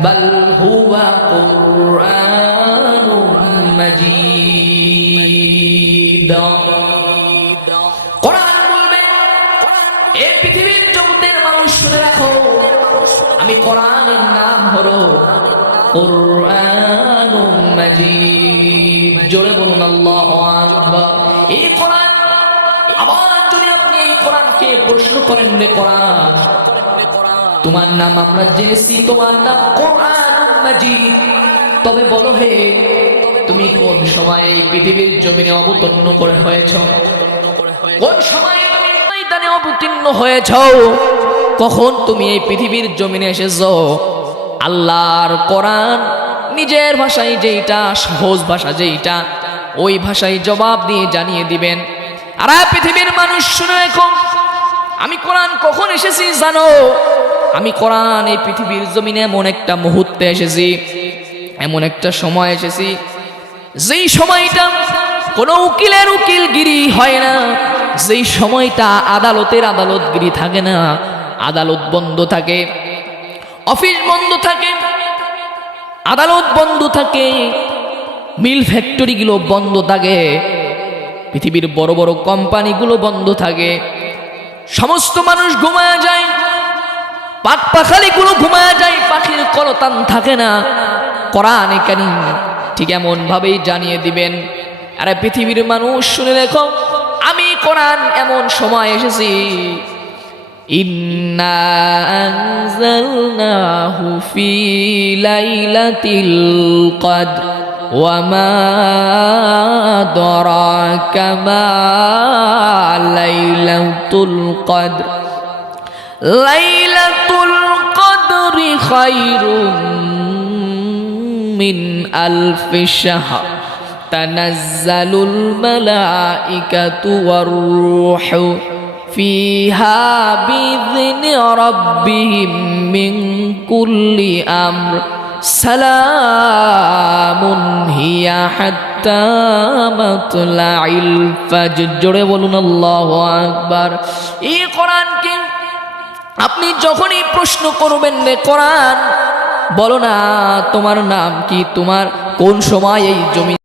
بل هو قرآن مجيد কোরআন বলবে এই পৃথিবীর জগতের মানুষ শুনে রাখো আমি কোরআনের নাম হলো কোরআন মাজিদ জোরে বলুন আল্লাহ আকবার এই কোরআন আবার যদি আপনি এই কোরআনকে প্রশ্ন করেন রে কোরআন তোমার নাম আমরা জেনেছি, তোমার নাম কোরআন মাজিদ। তবে বলো হে, তুমি কোন সময় এই পৃথিবীর জমিনে অবতীর্ণ করে হয়েছ? কোন সময় তুমি ময়দানে অবতীর্ণ হয়েছ? কখন তুমি এই পৃথিবীর জমিনে এসেছ? আল্লাহর কোরআন নিজের ভাষায় যেইটা, সহজ ভাষা যেইটা, ওই ভাষায় জবাব দিয়ে জানিয়ে দিবেন। আর পৃথিবীর মানুষ শুনে এখন, আমি কোরআন কখন এসেছি জানো? আমি কোরআন এই পৃথিবীর জমিনে এমন একটা মুহূর্তে এসেছি, এমন একটা সময় এসেছি, যেই সময়টা কোনো উকিলের উকিলগিরি হয় না, যেই সময়টা আদালতের আদালতগিরি থাকে না, আদালত বন্ধ থাকে, অফিস বন্ধ থাকে, আদালত বন্ধ থাকে, মিল ফ্যাক্টরিগুলো বন্ধ থাকে, পৃথিবীর বড় বড় কোম্পানিগুলো বন্ধ থাকে, সমস্ত মানুষ ঘুমায় যায় পাক পাখালিগুলো ঘুমায় যায়, পাখির কলতান থাকে না। কোরআনে কারিম ঠিক এমন ভাবেই জানিয়ে দিবেন। আরে পৃথিবীর মানুষ, শুনে দেখো আমি কোরআন এমন সময় এসেছি। ওয়ামা আদরাকা মা লাইলাতুল কদর। লাইলাতুল কদরি খায়রুম মিন আলফি শাহর تنزل الملائكة والروح فيها بإذن ربهم من كل أمر سلام هي حتى مطلع الفجر জোরে বলুন আল্লাহু আকবার এই কোরআনকে আপনি যখনই প্রশ্ন করবেন রে কোরআন, বলো না, তোমার নাম কি? তোমার কোন সময় এই জমি